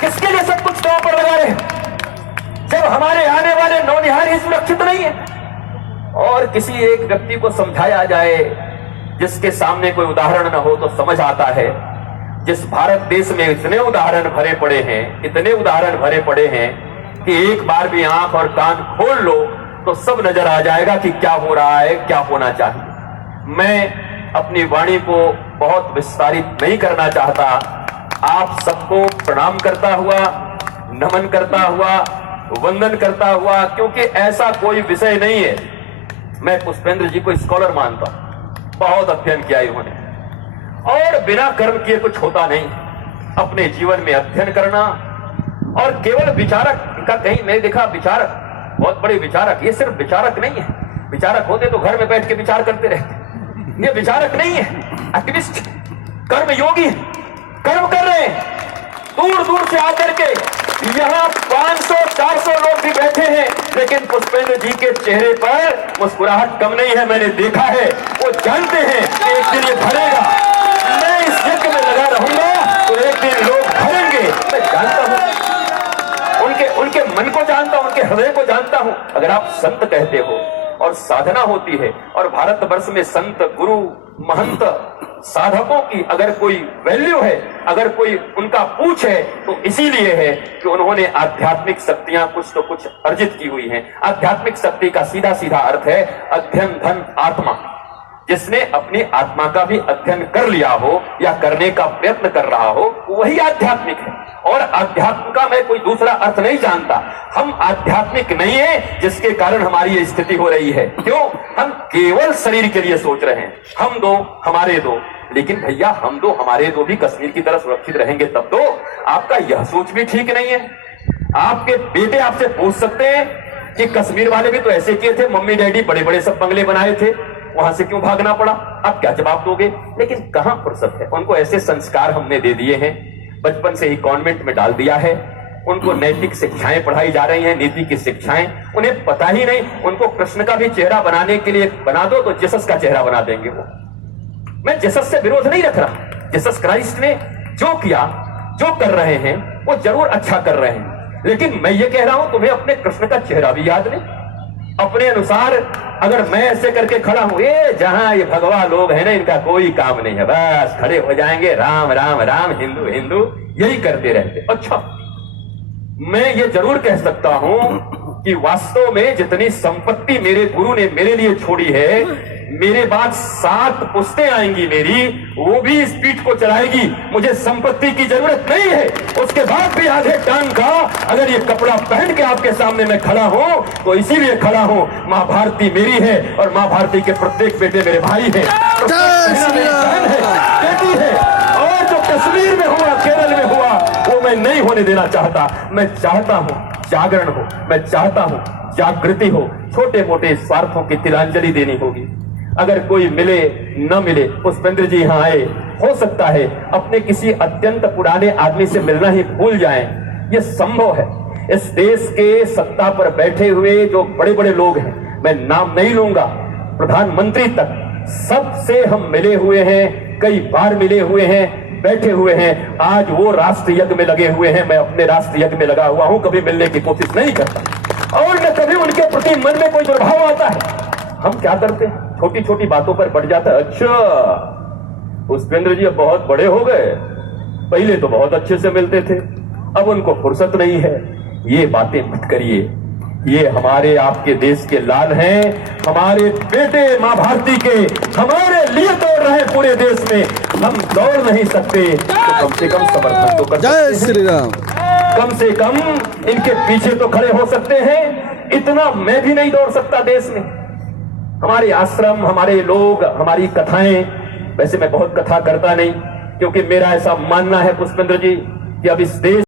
किसके लिए सब कुछ दांव पर लगा रहे हैं जब हमारे आने वाले नौनिहाल ही सुरक्षित नहीं है? और किसी एक व्यक्ति को समझाया जाए जिसके सामने कोई उदाहरण न हो तो समझ आता है। जिस भारत देश में इतने उदाहरण भरे पड़े हैं, इतने उदाहरण भरे पड़े हैं कि एक बार भी आंख और कान खोल लो तो सब नजर आ जाएगा कि क्या हो रहा है, क्या होना चाहिए। मैं अपनी वाणी को बहुत विस्तारित नहीं करना चाहता। आप सबको प्रणाम करता हुआ, नमन करता हुआ, वंदन करता हुआ, क्योंकि ऐसा कोई विषय नहीं है। मैं पुष्पेंद्र जी को स्कॉलर मानता हूं, बहुत अध्ययन किया इन्होंने, और बिना कर्म किए कुछ होता नहीं। अपने जीवन में अध्ययन करना और केवल विचारक का कहीं नहीं देखा। विचारक, बहुत बड़े विचारक, ये सिर्फ विचारक नहीं है। विचारक होते तो घर में बैठ के विचार करते रहते। ये विचारक नहीं है, एक्टिविस्ट, कर्म योगी, कर्म कर रहे हैं। दूर दूर से आकर के यहाँ 500-400 लोग भी बैठे हैं, लेकिन पुष्पेंद्र जी के चेहरे पर मुस्कुराहट कम नहीं है। मैंने देखा है, वो जानते हैं कि एक दिन ये भरेगा। मैं इस यज्ञ में लगा रहूंगा तो एक दिन लोग भरेंगे। मैं जानता हूं, उनके मन को जानता हूं, उनके हृदय को जानता हूं। अगर आप संत कहते हो और साधना होती है, और भारतवर्ष में संत, गुरु, महंत, साधकों की अगर कोई वैल्यू है, अगर कोई उनका पूछ है, तो इसीलिए है कि उन्होंने आध्यात्मिक शक्तियां कुछ तो कुछ अर्जित की हुई हैं। आध्यात्मिक शक्ति का सीधा सीधा अर्थ है अध्ययन धन आत्मा। जिसने अपनी आत्मा का भी अध्ययन कर लिया हो या करने का प्रयत्न कर रहा हो, वही आध्यात्मिक है। और आध्यात्म का मैं कोई दूसरा अर्थ नहीं जानता। हम आध्यात्मिक नहीं है जिसके कारण हमारी ये स्थिति हो रही है। क्यों? हम केवल शरीर के लिए सोच रहे हैं, हम दो हमारे दो। लेकिन भैया, हम दो हमारे दो भी कश्मीर की तरह सुरक्षित रहेंगे तब तो। आपका यह सोच भी ठीक नहीं है। आपके बेटे आपसे पूछ सकते हैं कि कश्मीर वाले भी तो ऐसे किए थे, मम्मी डैडी बड़े बड़े सब बंगले बनाए थे, वहां से क्यों भागना पड़ा? आप क्या जवाब दोगे? लेकिन कहां फुर्सत है। उनको ऐसे संस्कार हमने दे दिए हैं, बचपन से ही कॉन्वेंट में डाल दिया है। उनको नैतिक शिक्षाएं पढ़ाई जा रही हैं, नीति की शिक्षाएं। उन्हें पता ही नहीं। उनको कृष्ण का भी चेहरा बनाने के लिए बना दो तो जीसस का चेहरा बना देंगे वो। मैं जीसस से विरोध नहीं रख रहा। जीसस क्राइस्ट ने जो किया, जो कर रहे हैं, वो जरूर अच्छा कर रहे हैं। लेकिन मैं ये कह रहा हूं, तुम्हें अपने कृष्ण का चेहरा भी याद नहीं। अपने अनुसार अगर मैं ऐसे करके खड़ा हूं, ये जहां ये भगवा लोग हैं ना, इनका कोई काम नहीं है, बस खड़े हो जाएंगे, राम राम राम, हिंदू हिंदू, यही करते रहते। अच्छा, मैं ये जरूर कह सकता हूं कि वास्तव में जितनी संपत्ति मेरे गुरु ने मेरे लिए छोड़ी है, मेरे बाद 7 पुश्तें आएंगी मेरी, वो भी इस पीठ को चलाएगी। मुझे संपत्ति की जरूरत नहीं है। उसके बाद भी आधे टांग का अगर ये कपड़ा पहन के आपके सामने मैं खड़ा हूं तो इसीलिए खड़ा हूं, मां भारती मेरी है और मां भारती के प्रत्येक बेटे मेरे भाई हैं, बहन है, बेटी है। और जो कश्मीर में हुआ, केरल में हुआ, वो मैं नहीं होने देना चाहता। मैं चाहता हूं जागरण हो, मैं चाहता हूं जागृति हो। छोटे मोटे स्वार्थों की तिलांजलि देनी होगी। अगर कोई मिले न मिले, पुष्पेंद्र जी यहां आए, हो सकता है अपने किसी अत्यंत पुराने आदमी से मिलना ही भूल जाएं। यह संभव है। इस देश के सत्ता पर बैठे हुए जो बड़े बड़े लोग हैं, मैं नाम नहीं लूंगा, प्रधानमंत्री तक, सबसे हम मिले हुए हैं, कई बार मिले हुए हैं, बैठे हुए हैं। आज वो राष्ट्र यज्ञ में लगे हुए हैं, मैं अपने राष्ट्र यज्ञ में लगा हुआ हूं। कभी मिलने की कोशिश नहीं करता और न कभी उनके प्रति मन में कोई दुर्भाव आता है। हम क्या करते हैं, छोटी छोटी बातों पर बढ़ जाता है। अच्छा, पुष्पेंद्र जी अब बहुत बड़े हो गए, पहले तो बहुत अच्छे से मिलते थे, अब उनको फुर्सत नहीं है। ये बातें मत करिए। ये हमारे आपके देश के लाल हैं, हमारे बेटे मां भारती के, हमारे लिए दौड़ रहे पूरे देश में। हम दौड़ नहीं सकते तो कम से कम समर्थन तो कर सकते हैं। जय श्री राम। कम से कम इनके पीछे तो खड़े हो सकते हैं। इतना मैं भी नहीं दौड़ सकता देश में। हमारे आश्रम, हमारे लोग, हमारी कथाएं, वैसे मैं बहुत कथा करता नहीं, क्योंकि मेरा ऐसा मानना है पुष्पेंद्र जी कि अब इस देश